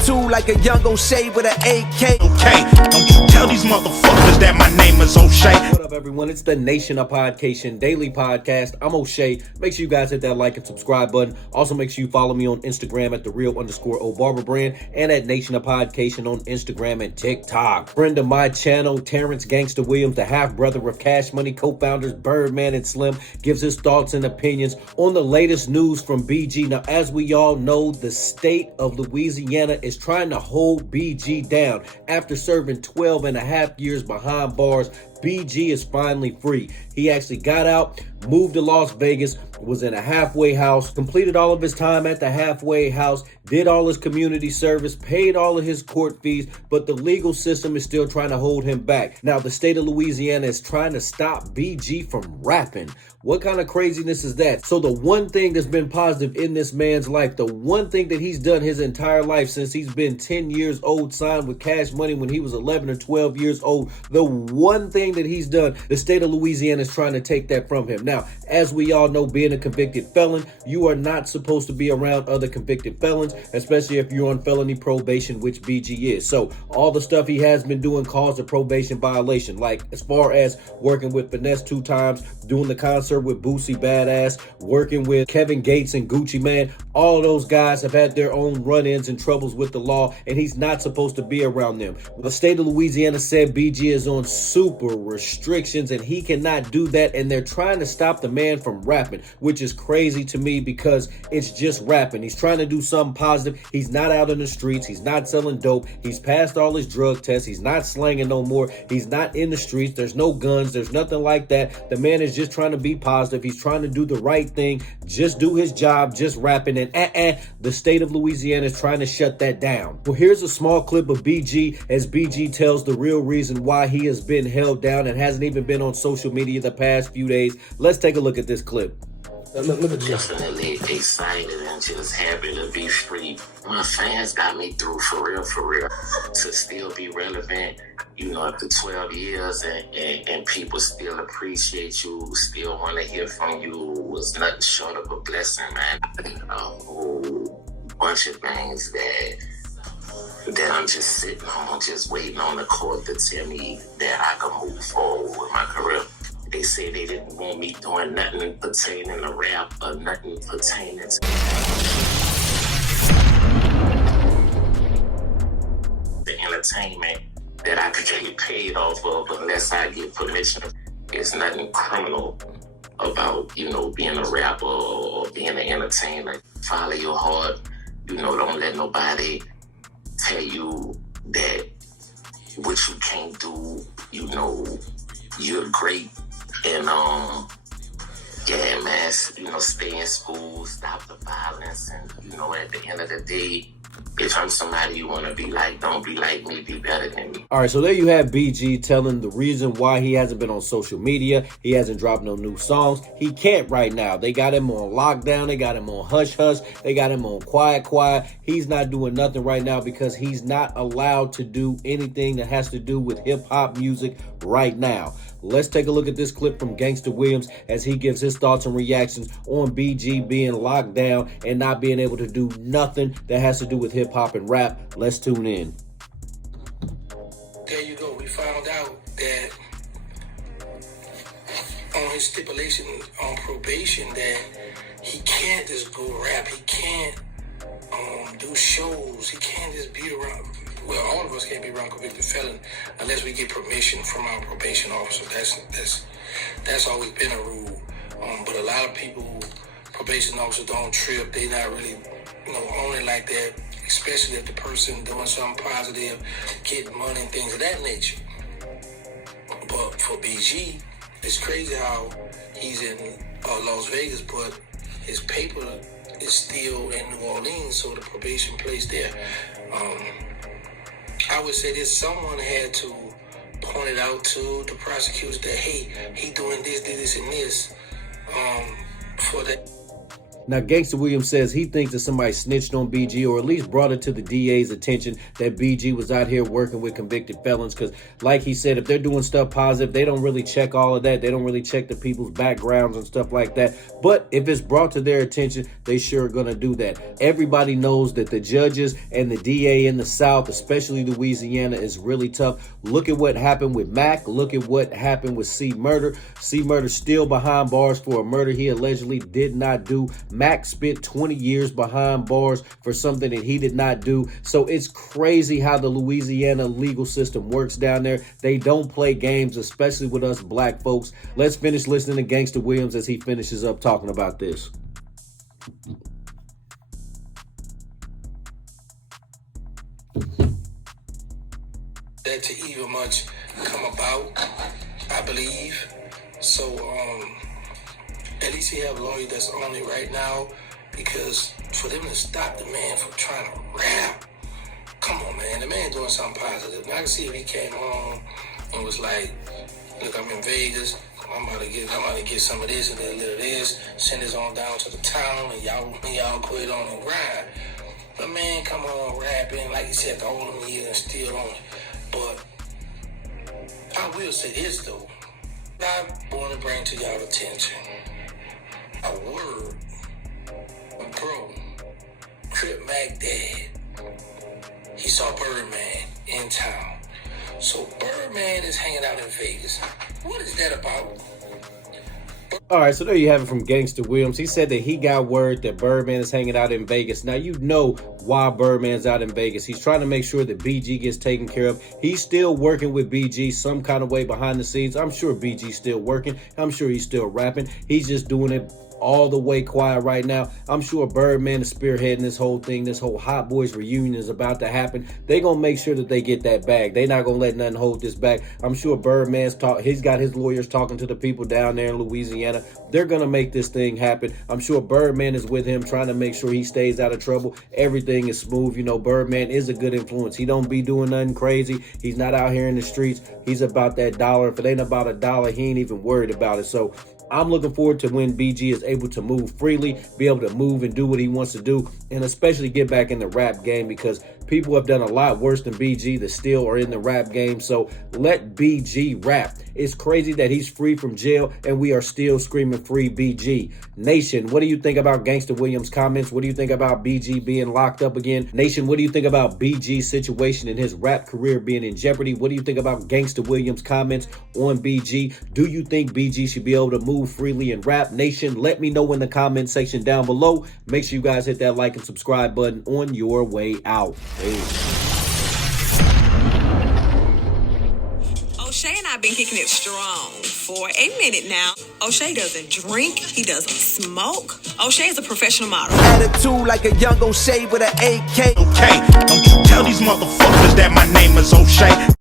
attitude like a young O'Shea with an AK. Okay, don't you tell these motherfuckers that my name is O'Shea. What up, everyone? It's the Nation of Podcation Daily Podcast. I'm O'Shea. Make sure you guys hit that like and subscribe button. Also, make sure you follow me on Instagram at @thereal_O_Barber and at Nation of Podcation on Instagram and TikTok. Friend of my channel, Terrence Gangster Williams, the half-brother of Cash Money co-founders Birdman and Slim, gives his thoughts and opinions on the latest news from BG. Now, as we all know, the state of Louisiana is trying to hold BG down. After serving 12 and a half years behind bars, BG is finally free. He actually got out, moved to Las Vegas, was in a halfway house, completed all of his time at the halfway house, did all his community service, paid all of his court fees, but the legal system is still trying to hold him back. Now, the state of Louisiana is trying to stop BG from rapping. What kind of craziness is that? So the one thing that's been positive in this man's life, the one thing that he's done his entire life since he's been 10 years old, signed with Cash Money when he was 11 or 12 years old, the one thing that he's done, the state of Louisiana is trying to take that from him. Now, as we all know, being a convicted felon, you are not supposed to be around other convicted felons, especially if you're on felony probation, which BG is. So all the stuff he has been doing caused a probation violation, like as far as working with Finesse 2 times, doing the concert with Boosie Badass, working with Kevin Gates and Gucci Man. All of those guys have had their own run-ins and troubles with the law, and he's not supposed to be around them. The state of Louisiana said BG is on super restrictions and he cannot do that, and they're trying to stop the man from rapping, which is crazy to me because it's just rapping. He's trying to do something positive. He's not out in the streets. He's not selling dope. He's passed all his drug tests. He's not slanging no more. He's not in the streets. There's no guns. There's nothing like that. The man is just trying to be positive. He's trying to do the right thing, just do his job, just rapping, and the state of Louisiana is trying to shut that down. Well, here's a small clip of BG as BG tells the real reason why he has been held down and hasn't even been on social media the past few days. Let's take a look at this clip. Look at definitely excited and just happy to be free. My fans got me through for real. To still be relevant, you know, after 12 years and people still appreciate you, still want to hear from you was nothing short of a blessing, man. A whole bunch of things that I'm just sitting on, just waiting on the court to tell me that I can move forward with my career. They say they didn't want me doing nothing pertaining to rap or nothing pertaining to the entertainment that I could get paid off of unless I get permission. There's nothing criminal about, you know, being a rapper or being an entertainer. Follow your heart. You know, don't let nobody tell you that what you can't do. You know, you're great. And, yeah, man, you know, stay in school, stop the violence. And, you know, at the end of the day, if I'm somebody you want to be like, don't be like me, be better than me. All right, so there you have BG telling the reason why he hasn't been on social media. He hasn't dropped no new songs. He can't right now. They got him on lockdown. They got him on hush-hush. They got him on quiet. He's not doing nothing right now because he's not allowed to do anything that has to do with hip-hop music right now. Let's take a look at this clip from Gangster Williams as he gives his thoughts and reactions on BG being locked down and not being able to do nothing that has to do with hip-hop and rap. Let's tune in. There you go. We found out that on his stipulation on probation that he can't just go rap. He can't do shows. He can't just be around. Well, all of us can't be around convicted felon unless we get permission from our probation officer. That's always been a rule. But a lot of people, probation officers don't trip. They not really, you know, only like that, especially if the person doing something positive, getting money and things of that nature. But for BG, it's crazy how he's in Las Vegas, but his paper is still in New Orleans, so the probation place there. I would say this, someone had to point it out to the prosecutors that, hey, he doing this, and this, for that. Now, Gangster Williams says he thinks that somebody snitched on BG, or at least brought it to the DA's attention that BG was out here working with convicted felons. Because like he said, if they're doing stuff positive, they don't really check all of that. They don't really check the people's backgrounds and stuff like that. But if it's brought to their attention, they sure are going to do that. Everybody knows that the judges and the DA in the South, especially Louisiana, is really tough. Look at what happened with Mac. Look at what happened with C. Murder. C. Murder still behind bars for a murder he allegedly did not do. Mac spent 20 years behind bars for something that he did not do. So it's crazy how the Louisiana legal system works down there. They don't play games, especially with us black folks. Let's finish listening to Gangster Williams as he finishes up talking about this. That to even much come about, I believe. So, at least he have a lawyer that's on it right now, because for them to stop the man from trying to rap, come on, man, the man doing something positive. Now I can see if he came home and was like, look, I'm in Vegas, I'm about to get some of this and a little of this, send this on down to the town, and y'all quit on and grind. The man come on rapping, like he said, the older years and still on it. But I will say this though, I want to bring to y'all attention a word, bro, Crip Mac dad, he saw Birdman in town. So Birdman is hanging out in Vegas. What is that about? All right, so there you have it from Gangster Williams. He said that he got word that Birdman is hanging out in Vegas. Now, you know why Birdman's out in Vegas. He's trying to make sure that BG gets taken care of. He's still working with BG some kind of way behind the scenes. I'm sure BG's still working. I'm sure he's still rapping. He's just doing it all the way quiet right now. I'm sure Birdman is spearheading this whole thing. This whole Hot Boys reunion is about to happen. They're going to make sure that they get that bag. They're not going to let nothing hold this back. I'm sure Birdman's he's got his lawyers talking to the people down there in Louisiana. They're going to make this thing happen. I'm sure Birdman is with him trying to make sure he stays out of trouble. Everything is smooth. You know, Birdman is a good influence. He don't be doing nothing crazy. He's not out here in the streets. He's about that dollar. If it ain't about a dollar, he ain't even worried about it. So I'm looking forward to when BG is able to move freely, be able to move and do what he wants to do, and especially get back in the rap game, because people have done a lot worse than BG that still are in the rap game. So let BG rap. It's crazy that he's free from jail and we are still screaming free BG. Nation, what do you think about Gangster Williams' comments? What do you think about BG being locked up again? Nation, what do you think about BG's situation and his rap career being in jeopardy? What do you think about Gangster Williams' comments on BG? Do you think BG should be able to move freely and rap? Nation, let me know in the comment section down below. Make sure you guys hit that like and subscribe button on your way out. O'Shea and I have been kicking it strong for a minute now. O'Shea doesn't drink. He doesn't smoke. O'Shea is a professional model. Attitude like a young O'Shea with an AK. Okay, don't you tell these motherfuckers that my name is O'Shea.